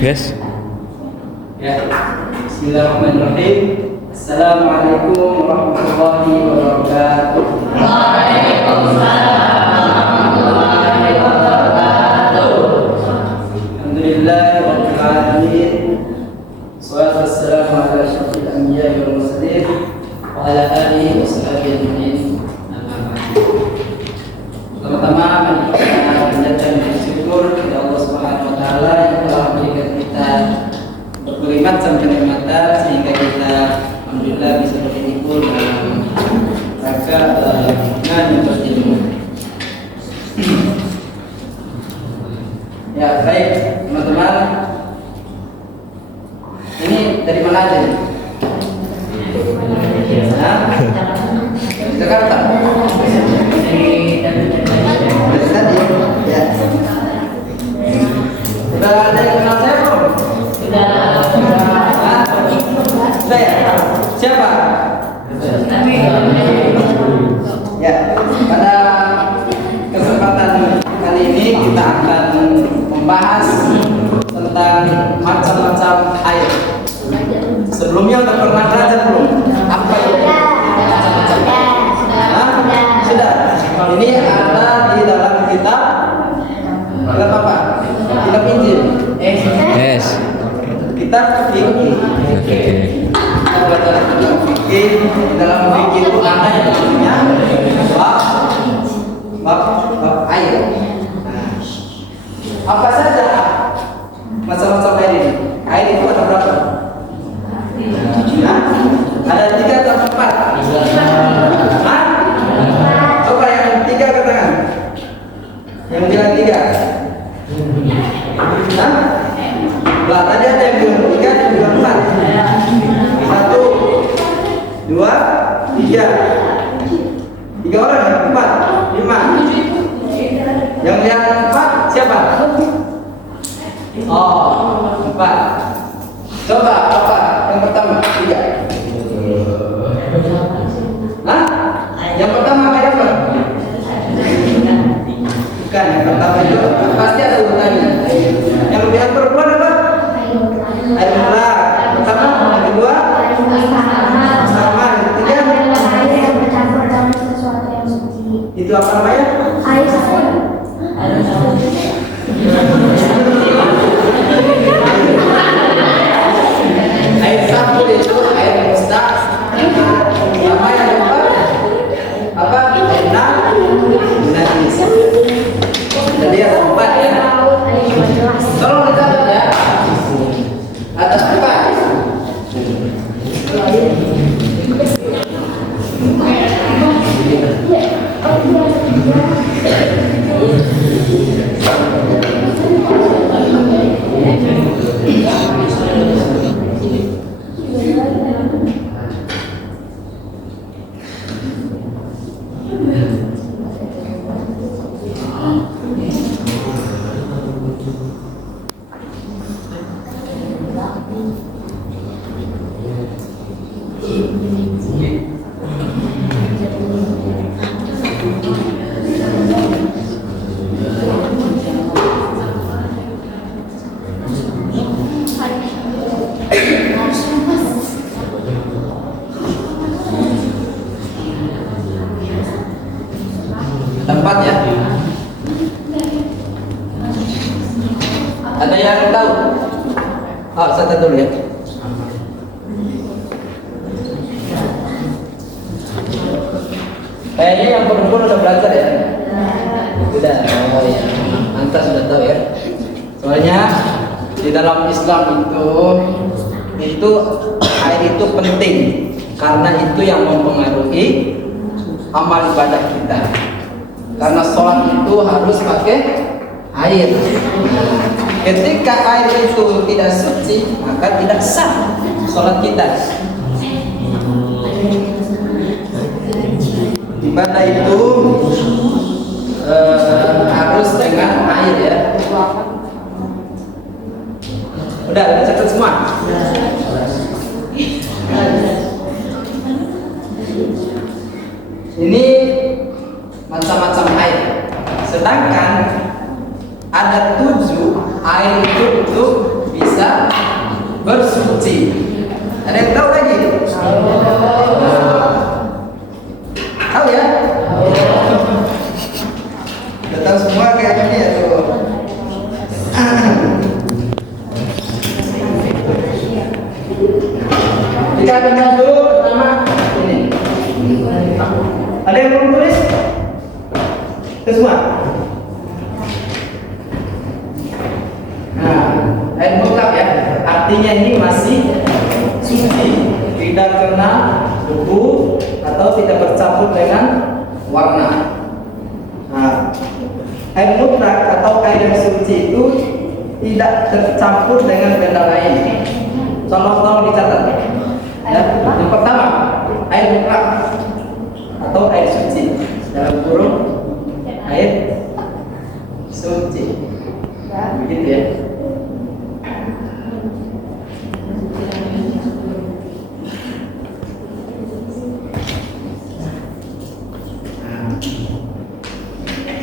Yes. Ya. Bismillahirrahmanirrahim. Assalamualaikum warahmatullahi wabarakatuh. Waalaikumsalam warahmatullahi wabarakatuh. Alhamdulillahirabbil alamin. Wassalatu wassalamu ala asyrofil anbiya'i wal mursalin wa ala alihi washabihi ajmain. Pertama, mari kita panjatkan syukur kepada Allah Subhanahu wa taala yang telah memberikan kita berkelimat sampai kenikmatan sehingga kita alhamdulillah bisa berkumpul dalam rangka menuntut ilmu. Ya, baik teman-teman. Ini dari mana aja nih? Dari Jakarta. Dari tadi ya. Sudah ada yang kenal saya belum? Sudah. Sudah ya? Siapa? Ya, pada kesempatan kali ini kita akan membahas tentang macam-macam air. Sebelumnya udah pernah belajar belum? Apa itu macam-macam air? Sudah. Ini ada di dalam kitab apa? Kitab Injil. Yes. Kitab fikih. Oke. Kita belajar tentang fikih. Di dalam fikih itu ada yang namanya bab air. Nah, apa saja macam-macam air ini? Air itu ada berapa? Nah, ada 3 atau 4? Hah? Coba yang 3 katakan. Yang bilang 3. Hah? Lah, tadi ada yang bilang 3, yang bilang 4. 1, 2, 3. 3 orang, 4, 5. Yang bilang 4 siapa? Oh, 4. Coba apa? Yang pertama 3. Hah? Yang pertama kayak apa? Bukan, yang pertama itu pasti ada urutannya. Yang lebih perempuan apa? Air mineral. Pertama, yang kedua sama, yang ketiga itu apa namanya? Air sabun. Air sabun itu air rusak. Sama yang keempat apa? Air najis. Jadi yang keempat ya. Tolong dicatat ya. Ada apa? Tempat ya. Ada yang tahu? Oh, saya dulu ya. Kayaknya yang perempuan udah belajar ya. Sudah, oh ya. Antas sudah tahu ya. Soalnya di dalam Islam itu air itu penting karena itu yang mempengaruhi amal ibadah kita. Karena sholat itu harus pakai air. Ketika air itu tidak suci, maka tidak sah sholat kita. Ibadah itu harus dengan air ya. Udah catat semua. Ini macam-macam air. Sedangkan ada 7 air itu bisa suci. Ada yang tahu lagi? Tahu ya? Udah tahu semua kayak ini ya tuh. Kita akan bahas dulu pertama ini. Ada yang belum tulis? Itu semua. Nah, ayat mutlak ya. Artinya ini masih suci, tidak kena debu atau tidak bercampur dengan warna. Nah, air mutlak atau air yang suci itu tidak tercampur dengan benda lain. Contoh tolong dicatat. Ya, yang pertama, air mutlak atau air suci. Dalam kurung air suci. Begitu ya.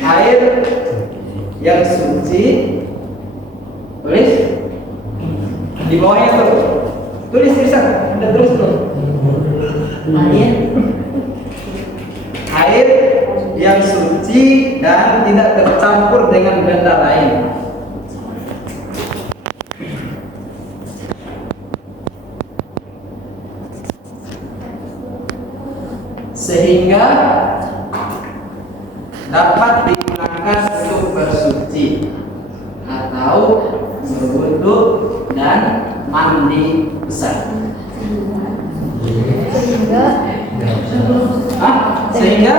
Air yang suci, tulis di bawahnya tuh, tulis tulisan, udah tulis tuh. Air yang suci dan tidak tercampur dengan benda lain. Sehingga dapat digunakan untuk bersuci atau berwudu dan mandi besar. Sehingga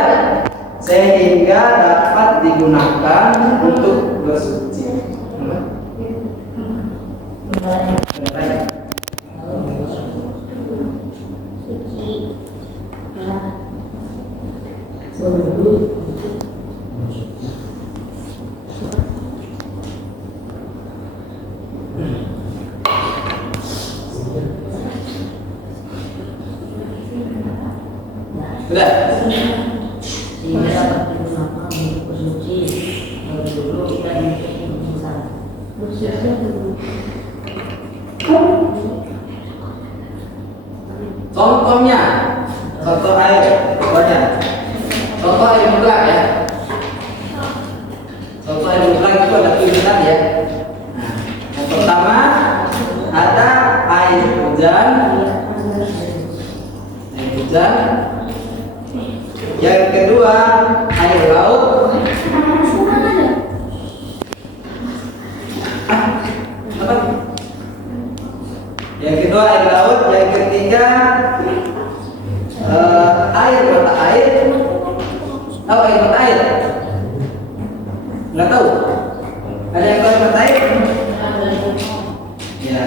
dapat digunakan untuk bersuci. Sudah? Sehingga dapat digunakan untuk bersuci dulu kita bisa. Contohnya, contoh air, contoh air mutlak ya. Contoh air mutlak itu ada tulisan ya. Nah, yang pertama ada air hujan, yang kedua air laut, yang kedua air laut, yang ketiga air mata air. Tahu air mata air? Nggak tahu? Ada yang tahu air mata air? Ya.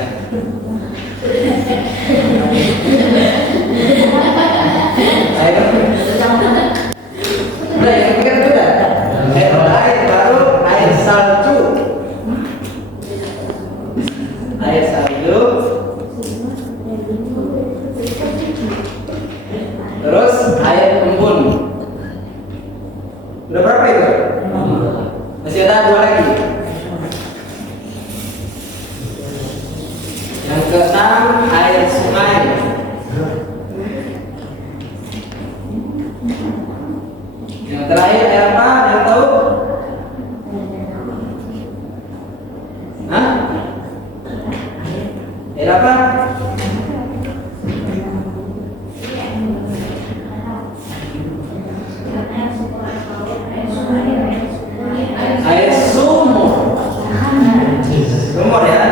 Air. Udah yang ketiga udah. Air mata air baru air salju. Air salju. Terus air embun. Udah berapa itu? Masih ada dua lagi. Yang keenam air sungai. Yang terakhir air apa? Yang tahu? Hah? Air apa? Air sumur. Sumur ya.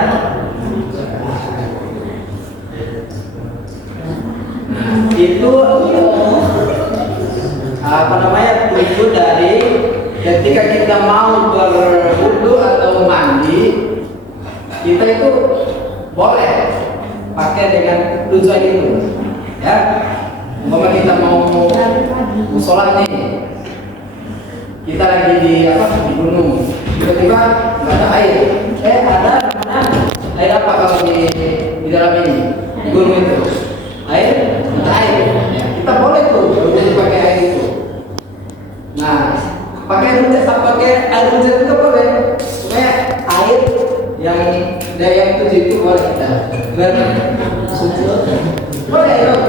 Nah, itu apa namanya, tujuh dari ketika kita mau berwudu atau mandi, kita itu boleh pakai dengan tujuan itu ya. Umpama kita mau sholat nih, kita lagi di gunung, tiba-tiba nggak ada air, ada air apa kalau di dalam ini, di gunung itu air, ada air ya, kita boleh tuh jadi pakai air itu. Nah, pakai air hujan juga boleh, supaya air yang dari yang tujuh itu boleh kita. Boleh dong.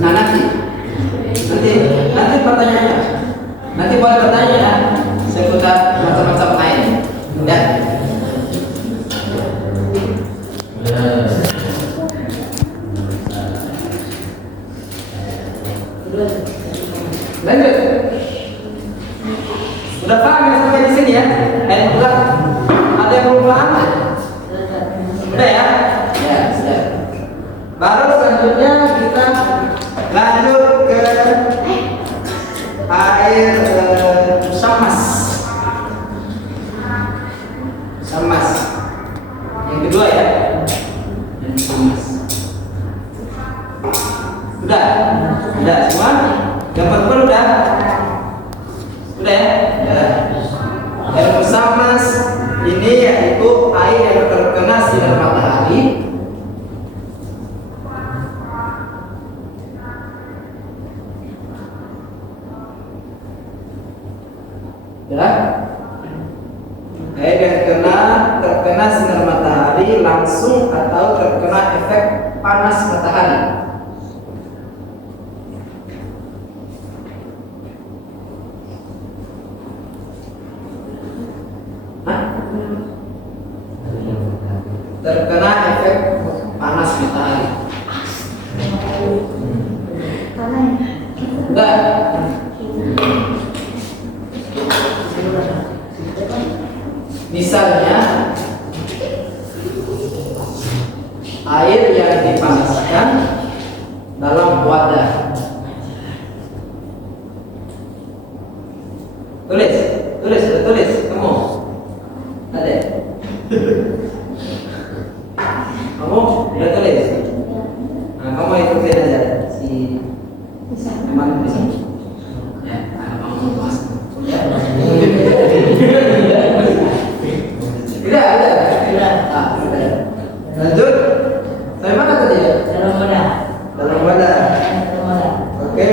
Nah nanti pertanyaannya. Nanti boleh bertanya ya seputar macam-macam air. Ya. Lanjut. Udah paham ya sampai di sini ya? Air mutlak. Ada yang belum paham? Udah ya? Ya, sudah. Baru selanjutnya kita lanjut ke air samas. Samas. Yang kedua ya. Dan samas. Udah? Udah semua? Yang pertama udah? Udah ya? Ya. Air samas ini yaitu air yang terkena sinar matahari ya. Air yang terkena sinar matahari langsung atau terkena efek panas matahari. Terkena efek panas matahari. Enggak. Misalnya air yang dipanaskan dalam wadah. Tulis kamu. Ada? Kamu udah tulis? Nah, kamu ikutin aja si teman bisa. Ya, kamu masuk. Ya. Tidak. Lanjut. Sampai mana tadi ya? Dalam wadah. Oke.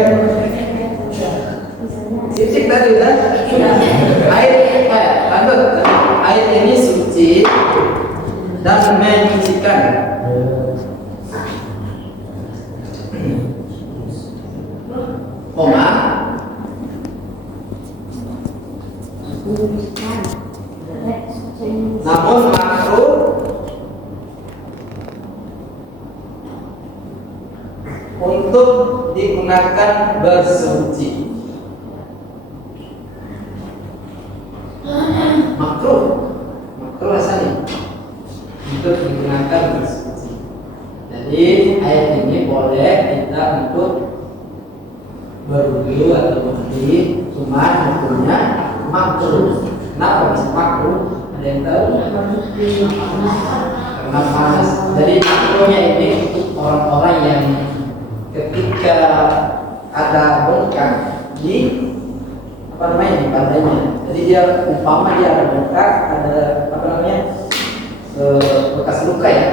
Sip tadi udah. Lanjut. Air ini suci dan menyucikan. Namun makruh untuk digunakan bersuci. Makruh rasanya untuk digunakan bersuci. Jadi air ini boleh kita untuk berwudu atau mandi, cuma hukumnya makruh. Kenapa bisa makruh? Ada yang tahu? Karena panas. Jadi makruhnya ini untuk orang-orang yang ketika ada bengkak di di pantainya. Jadi dia umpama dia ada bengkak, ada bekas luka ya.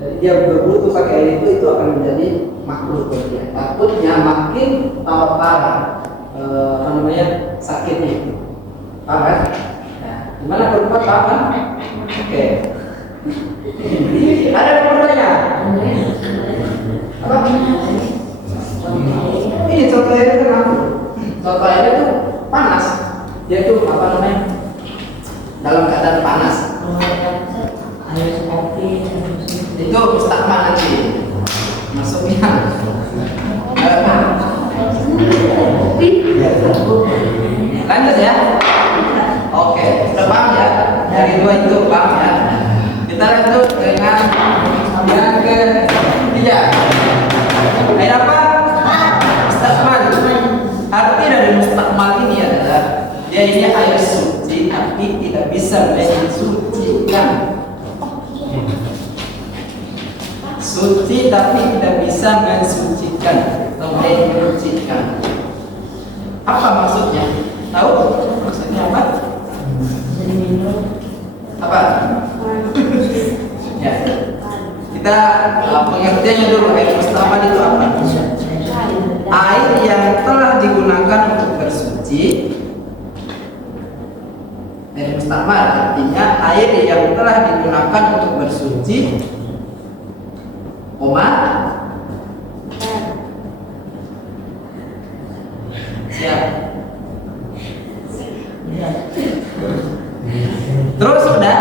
Jadi dia berwudu pakai air itu akan menjadi makruh buat dia. Takutnya makin parah sakitnya itu. Paham kan? Nah, gimana perempuan paham kan? Oke. Ada yang bertanya? Apa? Ini contoh airnya kan makruh. Contoh airnya itu panas. Dia itu dalam keadaan panas. Itu mustakmal nanti masuknya. Lanjut ya. Oke, sudah paham ya? Dari dua itu paham ya. Kita lanjut dengan yang ketiga. Air apa? Mustakmal. Arti dari mustakmal ini adalah dia ini air suci tapi tidak bisa mensucikan. Suci tapi tidak bisa mensucikan atau menyucikan. Apa maksudnya? Tahu maksudnya apa? Apa? Ya. Kita pengertiannya dulu. Air mustakmal itu apa? Air yang telah digunakan untuk bersuci. Air mustakmal artinya air yang telah digunakan untuk bersuci, koma, siap. Terus udah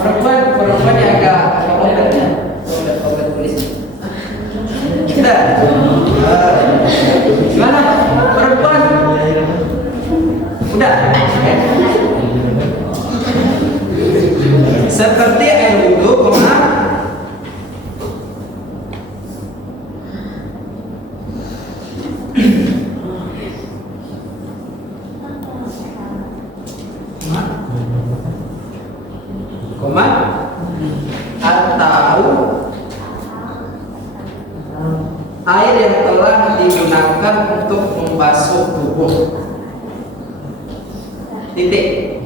perempuan yang agak komplit ya, komplit tulis. Udah. Gimana perempuan? Udah. Seperti air wudhu, koma, koma, atau air yang telah digunakan untuk membasuh tubuh. Titik.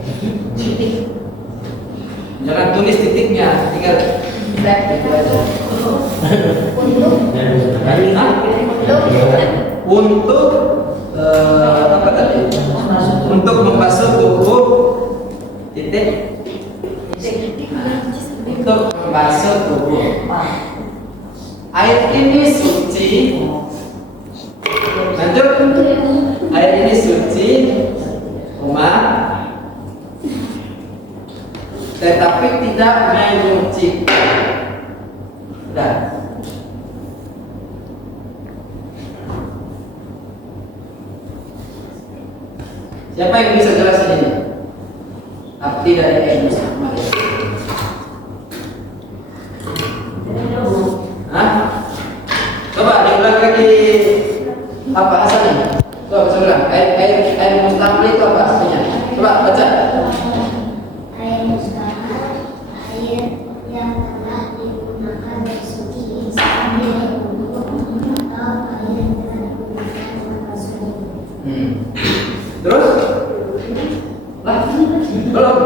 Jangan tulis titiknya, tinggal itu aja. Untuk apa tadi? Untuk membasuh tubuh. Titik. Untuk membasuh tubuh. Air ini suci. Lanjut. Air ini suci, koma, tetapi tidak menyucikan. Udah. Siapa yang bisa jelasin ini? Arti dari air mustakmal. Hah? Coba diulang lagi apa asalnya? Coba bisa bilang air mustakmal itu apa artinya? Coba baca. Air mustakmal, air yang telah digunakan bersuci, seperti air wudhu atau air yang telah digunakan membasuh. Terus? Lah, belum.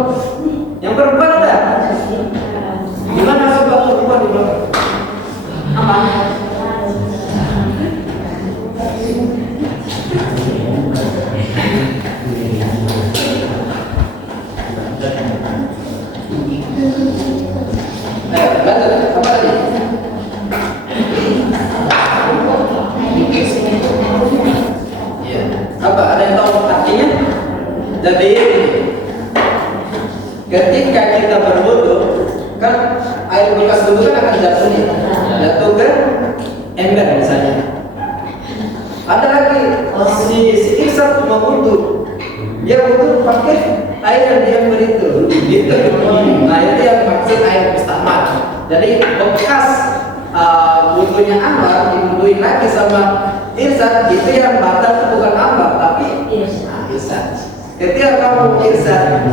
Yang perempuan ada? Gimana coba perempuan di belakang? Apa? Lanjut, apa tadi? Iya. Apa? Ada yang tahu artinya? Jadi ketika kita berwudu, kan air bekas wudu kan akan jatuh nih, jatuh ke ember misalnya. Ada lagi si Irsyad mau wudu, dia wudu pakai air yang di ember itu, gitu. Nah itu yang maksud air mustakmal. Jadi bekas wudunya Anwar diwuduin lagi sama Irsyad, itu yang batal bukan Anwar tapi Irsyad. Ketika kamu Irsyad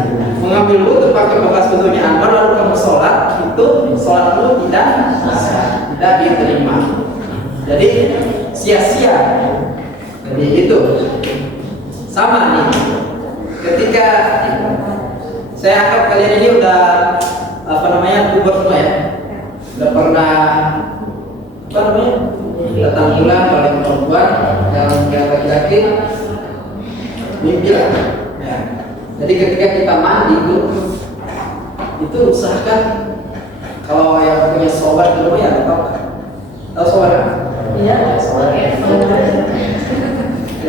mengambil wudu pakai bekas wudunya Anwar lalu kamu sholat, itu sholatmu tidak diterima. Jadi sia-sia. Jadi itu sama nih. Ketika saya anggap kalian ini udah apa namanya puber semua ya, udah pernah apa namanya datang bulan oleh perempuan yang laki-laki mimpi lah. Ya. Jadi ketika kita mandi itu usahakan kalau yang punya sobat dulu ya tahu sobat kan? Iya, sobat. Ya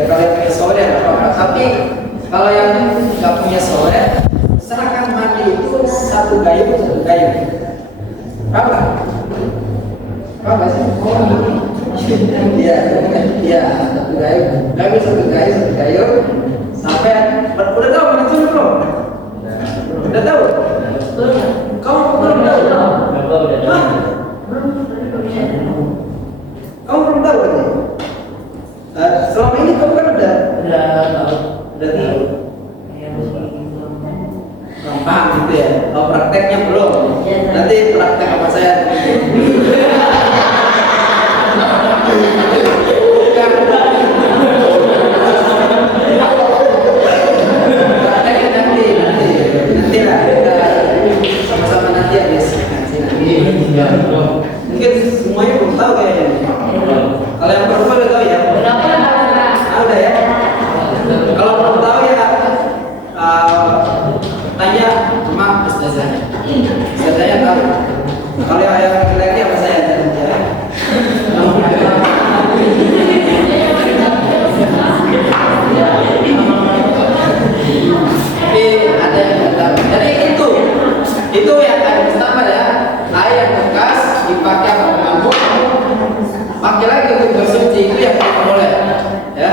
kalau yang punya sobat ya apa-apa. Tapi kalau yang nggak punya sobat, usahakan mandi itu satu gayung. Apa? Apa sih? Iya, satu gayung. Sampai udah tahu mana itu belum? Udah tahu? Kamu belum tahu? Hah? Kamu belum tahu kan? Selama ini kamu kan udah tahu. Gampang gitu ya. Kalau prakteknya belum. Nanti praktek apa saya? Nanti lah kita sama-sama nanti ya guys. Mungkin semuanya belum tahu kayaknya. Kalau yang perempuan udah tahu ya. Udah ya. Kalau belum tahu ya tanya sama ustazahnya. Ustazahnya tahu. Kalau yang laki-laki apa saya ajarin dia? Tapi ada yang nggak tahu. Jadi itu yang air pertama ya. Air bekas dipakai apa mabuk, pakai lagi untuk bersuci, itu yang tidak boleh. Ya.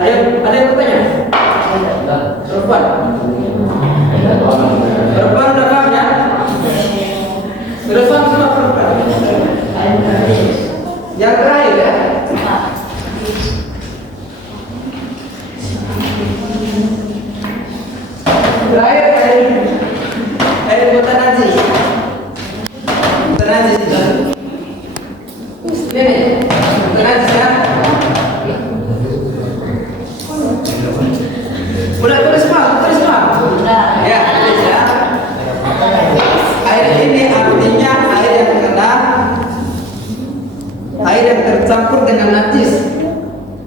Ada yang bertanya? Perempuan? Perempuan udah paham ya? Sudah paham semua perempuan? Yang terakhir ya? Terakhir air buatan najis. Buatan najis itu. Ini nih, buatan najis ya. Udah tulis semua. Ya, tulis ya. Air ini artinya air yang tercampur dengan najis.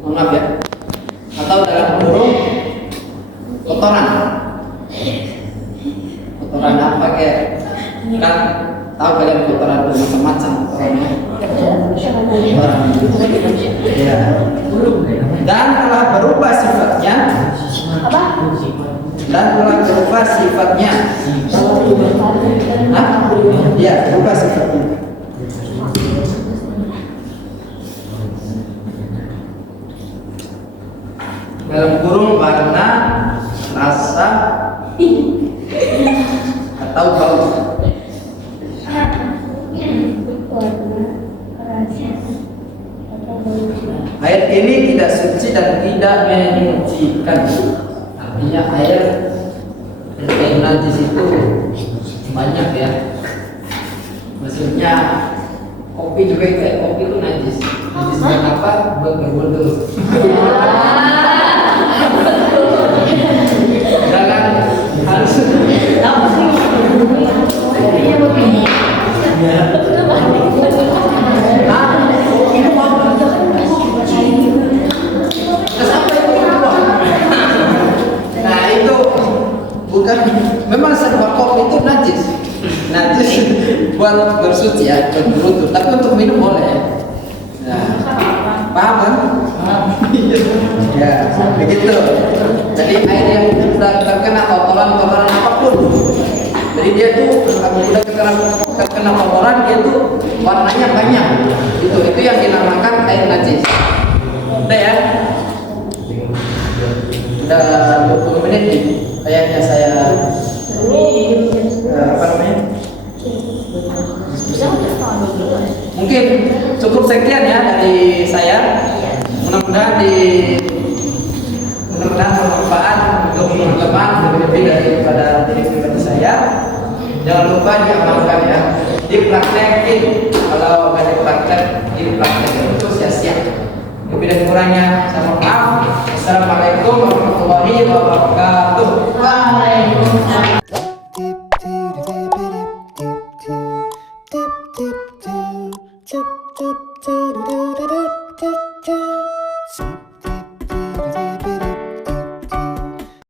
Mohon maaf ya. Atau dalam kurung kotoran. Kotoran apa kayak kan tahu kalian kotoran macam-macam kotorannya. Ya. Dan telah berubah sifatnya. Dan telah berubah sifatnya. Hah? Ya, berubah sifatnya. Dalam kurung warna, rasa, atau bau. Air ini tidak suci dan tidak menyucikan. Artinya air yang najis itu banyak ya. Maksudnya kopi juga kayak kopi itu najis. Najis kenapa? Berbodoh. Jangan harus nah itu bukan, memang sebuah kopi itu najis buat bersuci ya, buat berwudu, tapi untuk minum boleh. Nah, paham kan? Ya, begitu. Jadi air yang terkena kotoran apapun, jadi dia tuh udah terkena kotoran, dia tuh warnanya banyak. Itu yang dinamakan air najis. Udah ya? Udah 20 menit nih. Kayaknya saya apa namanya? Mungkin cukup sekian ya dari saya. Mudah-mudahan bermanfaat untuk teman-teman, lebih daripada diri pribadi saya. Jangan lupa diamalkan ya, dipraktekin. Kalau nggak dipraktekin itu sia-sia. Lebih dan kurangnya saya mohon maaf. Assalamualaikum warahmatullahi wabarakatuh.